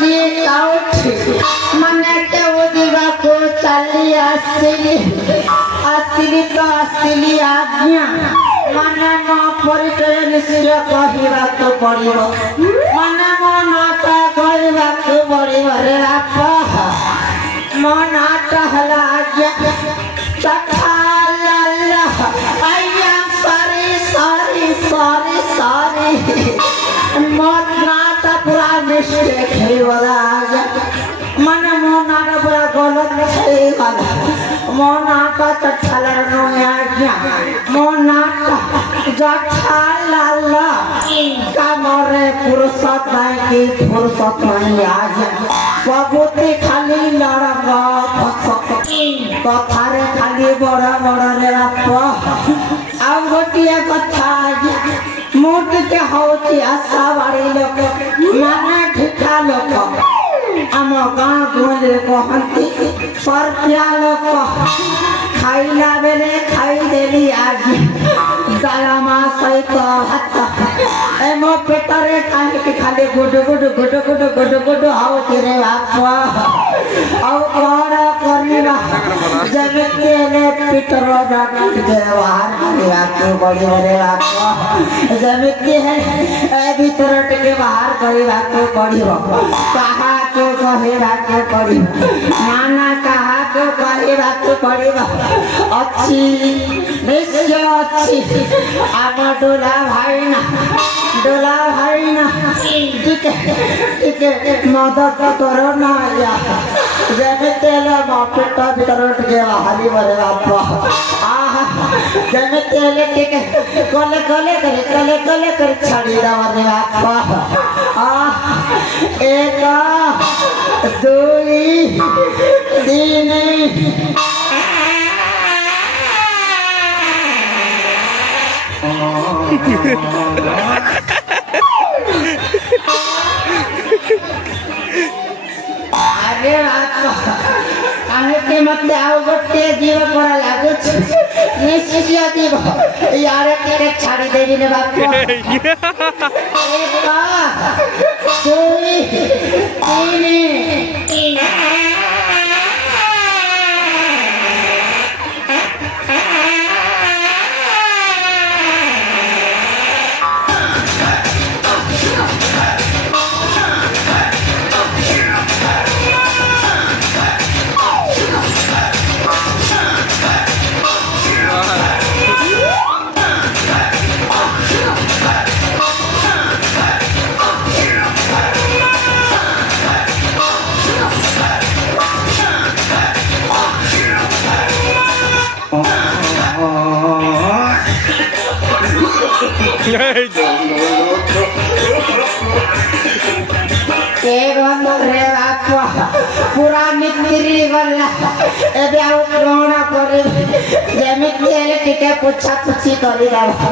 ଯିଏ କାଉଠି ମାନେ କେଉଁଦିବାକୁ ଚାଲି ଆସିଲି ତ ଆସିଲି ଆଜ୍ଞା ମାନେ ମୋ ପରିଚୟ ନିଶ୍ଚୟ କହିବାକୁ ପଡ଼ିବ ମାନେ ମୋ ନାଁଟା କହିବାକୁ ପଡ଼ିବ ରେ ବାପା ମୋ ନାଁଟା ହେଲା ଆଜ୍ଞା ଚକାଲାଲା ଆଜ୍ଞା ସରି ମୋ ନାଁଟା ପୁରା ମିଷ୍ଟେକ୍ ହେଇଗଲା ଆଜ୍ଞା ମାନେ ମୋ ନାଁଟା ପୁରା ଗଲତ ହେଇଗଲା ମୋ ନାଁଟା ଚକାଲାଲା ନୁହେଁ ଆଜ୍ଞା ମୋ ନାଁଟା ଚକାଲାଲା କାମରେ ଫୁରସତ ନାହିଁ କି ଫୁରସତ ନାହିଁ ଆଜ୍ଞା ସବୁଠି ଖାଲି ଲଡ଼କ କଥାରେ ଖାଲି ବଡ଼ ବଡ଼ରେ ବାପ ଆଉ ଗୋଟିଏ କଥା ଆଜ୍ଞା ମୁଁ ଟିକେ ହଉଛି ଆଶାବାଡ଼ି ଲୋକ ମାନେ ଠିକା ଲୋକ ଆମ ଗାଁ ଗହଳିରେ କହନ୍ତି ସର୍ଫିଆ ଲୋକ ଖାଇଲା ବେଳେ ଖାଇଦେଲି ଆଜ୍ଞା ଡାଲମା ସହିତ ଭାତ ଏ ମୋ ପେଟରେ କାହିଁକି ଖାଲି ଗୁଡୁ ହଉଛି ରେ ବାପ ଆଉ କଣ କରିବା ଯେମିତି ହେଲେ ପେଟର ଟିକେ ବାହାର କରିବାକୁ ପଡ଼ିବ ରେ ବାପ ଯେମିତି ହେଲେ ଏ ଭିତର ଟିକେ ବାହାର କରିବାକୁ ପଡ଼ିବ କାହାକୁ କହିବାକୁ ପଡ଼ିବ ନା କାହାକୁ କହିବାକୁ ପଡ଼ିବ ଅଛି ନିଶ୍ଚୟ ଅଛି ଆମ ଡୋଲା ଭାଇନା ଟିକେ ମଦତ କର ନା ଯେମିତି ହେଲେ ମୋ ପେଟ ଭିତର ଟିକେ ବାହାରିବ ରେ ବାପ ଯେମିତି ହେଲେ ଟିକେ କଲେ କରି ଛାଡ଼ିଦେବ ରେ ବାପ 1 2 3 अरे काहे मत आओ गोटे जीव पर लागुछ निश्चय जीव यार के छाड़ी देबी ने बाप 1 2 3 पूरा मित्री गला एबे आउ कोन करे जेमिति हेले टिके पुछा पुछी करि दाबा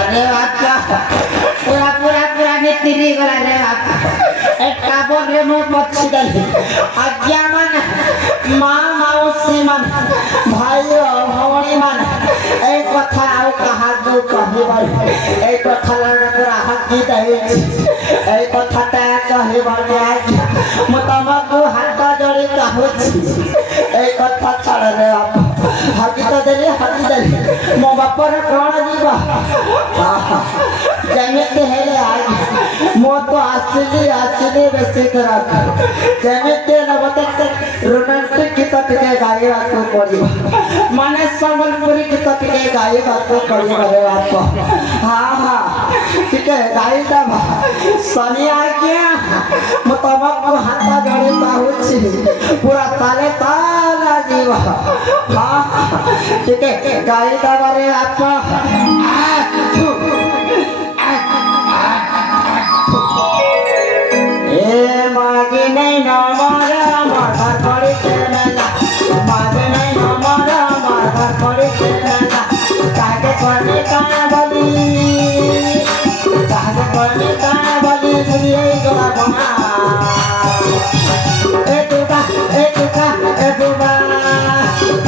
अरे पूरा मित्री गला रे बाप एक बोरे मो पछी दली आज्ञा मन मां मौसी मन भाई भौणी मन ए कथा आउ कहा दो कहबल ए कथा पूरा हकी दई ए कथा ता कहबल आज म तमको हाथ जोड़ी कहूची ए कथा छाड़ रे बाप हकी तो देली मो बापर कोन जीवा जेमिति हेले आज मो तो आसिली बेसी खराब जेमिति नबते रोमांटिक गीत टिके गाइबा को पड़िबो माने संबलपुरी गीत टिके गाइबा को पड़िबो रे बाप हां टिके गाइदा सनिया क्या मो तमको हाथ जोड़ी पाहुची पूरा ताले ताला जीवा हां टिके गाइदा रे बाप নমর মাথা করিতে মেলা বাজে নাই নমর মাথা করিতে মেলা কাকে করবে কানা বলি কাকে করবে কানা বলি তুমি এই গোলা বোনা এ দুবা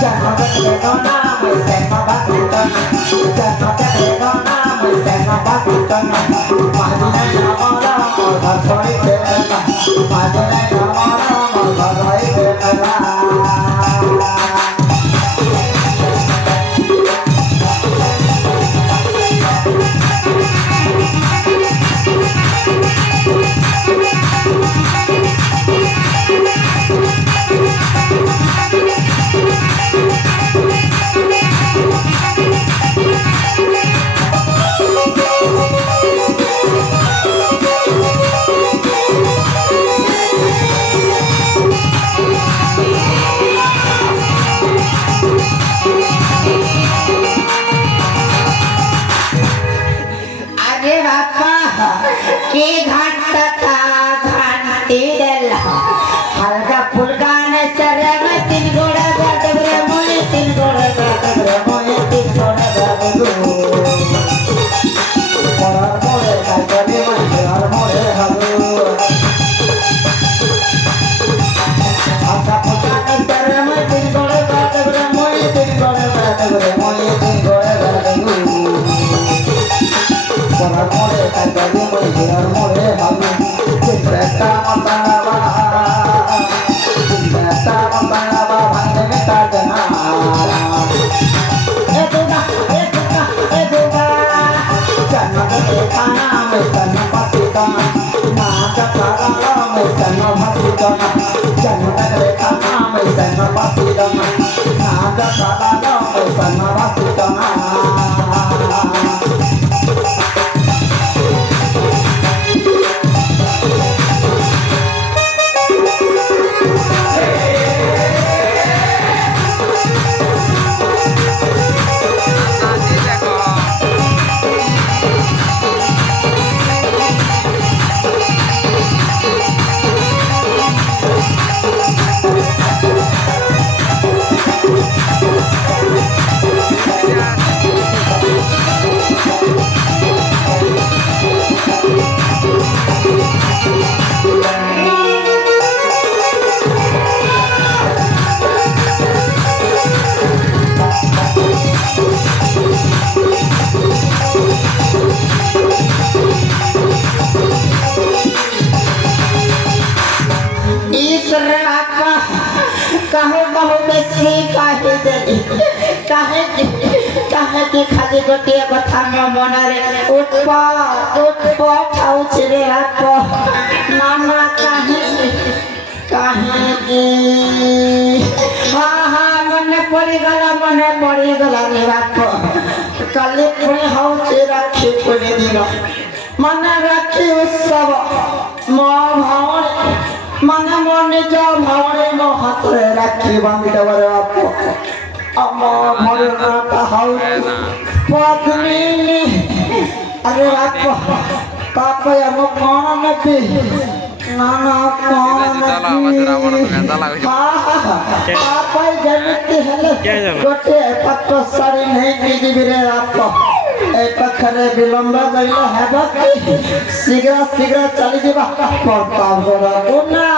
জন্ম দেখলে গোনা মই জন্ম বাকুত জন্ম দেখলে গোনা মই জন্ম বাকুত বাজে নাই নমর মাথা করিতে মেলা বাজে নাই নমর মাথা করিতে মেলা के घंटा था घंटी डला हल्का फुल्का ने चरे में तीन गोड़ा गाड़े मोए तीन गोड़ा गाड़े मोए तीन गोड़ा गाड़े मोरा मोरे काटे मोरे हर मोरे हबू हल्का फुल्का ने चरे में तीन गोड़ा गाड़े मोए तीन गोड़ा गाड़े मोए तीन गोड़ा गाड़े मोरा मोरे काटे मोरे हर मोरे हबू चित्रता मतनावा भांगे में ताजना ए दुगा जन्म के खाना में जन्म पसीना ना चला में जन्म पसीना जन्म के खाना में जन्म पसीना ना चला में जन्म पसीना काहे खाली गोटे कथा मो मनरे उत्प खाऊछ रे बाप मामा काहे की हाँ मने पड़ी गला रे बाप कल पुणी होछ राखी पुणी दिन मन राखी उत्सव मो भौणी मन मो निज भौणी मो हाथ राखी बांधी देव रे बाप अरे बाप पाप हम कौन भी नाना कौन पाप जनित है गोटे पत्तो सारी नहीं कीजिए रे बाप ए पखरे विलंब गइलो हेबो शीघ्र चली जीवा प्रताप गरा गुना